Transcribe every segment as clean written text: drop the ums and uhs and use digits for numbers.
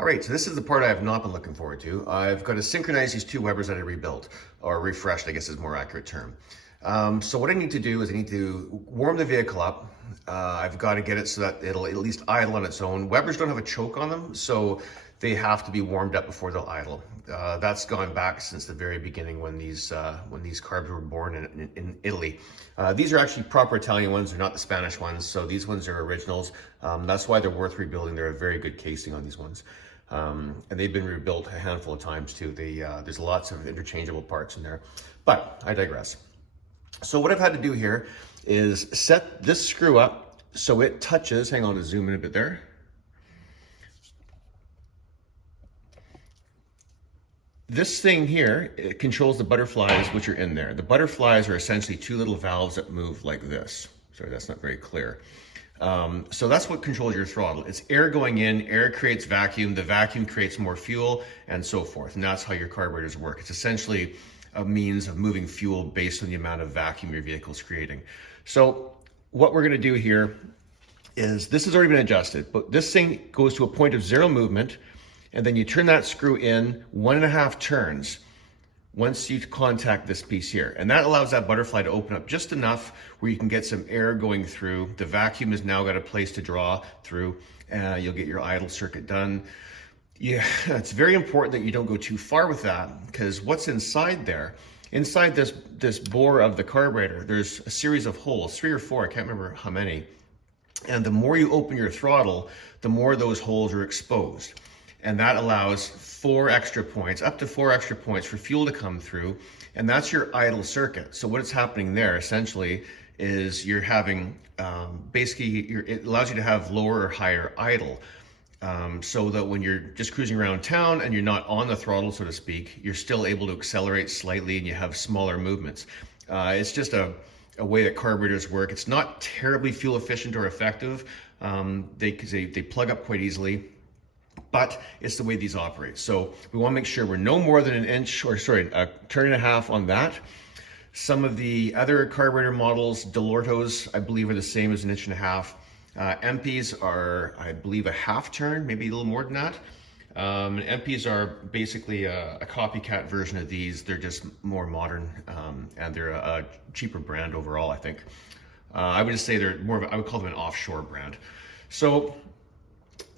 All right, so this is the part I have not been looking forward to. I've got to synchronize these two Webers that I rebuilt, or refreshed, I guess is a more accurate term. So what I need to do is I need to warm the vehicle up. I've got to get it so that it'll at least idle on its own. Webers don't have a choke on them, so they have to be warmed up before they'll idle. That's gone back since the very beginning when these carbs were born in Italy. These are actually proper Italian ones, they're not the Spanish ones, so these ones are originals. That's why they're worth rebuilding. They're a very good casing on these ones. And they've been rebuilt a handful of times too. There's lots of interchangeable parts in there, but I digress. So what I've had to do here is set this screw up so it touches, hang on to zoom in a bit there. This thing here, it controls the butterflies which are in there. The butterflies are essentially two little valves that move like this. Sorry, that's not very clear. So that's what controls your throttle. It's air going in, air creates vacuum, the vacuum creates more fuel, and so forth. And that's how your carburetors work. It's essentially a means of moving fuel based on the amount of vacuum your vehicle's creating. So what we're gonna do here is, this has already been adjusted, but this thing goes to a point of zero movement, and then you turn that screw in 1.5 turns once you contact this piece here. And that allows that butterfly to open up just enough where you can get some air going through. The vacuum has now got a place to draw through. You'll get your idle circuit done. Yeah, it's very important that you don't go too far with that, because what's inside there, inside this bore of the carburetor, there's a series of holes, 3 or 4, I can't remember how many. And the more you open your throttle, the more those holes are exposed. And that allows 4 extra points, up to 4 extra points for fuel to come through. And that's your idle circuit. So what's happening there essentially is you're having, it allows you to have lower or higher idle. So that when you're just cruising around town and you're not on the throttle, so to speak, you're still able to accelerate slightly and you have smaller movements. It's just a way that carburetors work. It's not terribly fuel efficient or effective. They plug up quite easily, but it's the way these operate. So we want to make sure we're no more than a turn and a half on that. Some of the other carburetor models, Delortos, I believe are the same as 1.5 inches. MPs are, I believe, a half turn, maybe a little more than that. MPs are basically a copycat version of these. They're just more modern, and they're a cheaper brand overall, I think. I would just say they're more of I would call them an offshore brand. So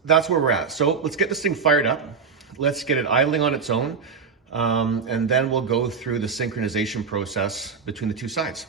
that's where we're at. So let's get this thing fired up. Let's get it idling on its own. And then we'll go through the synchronization process between the two sides.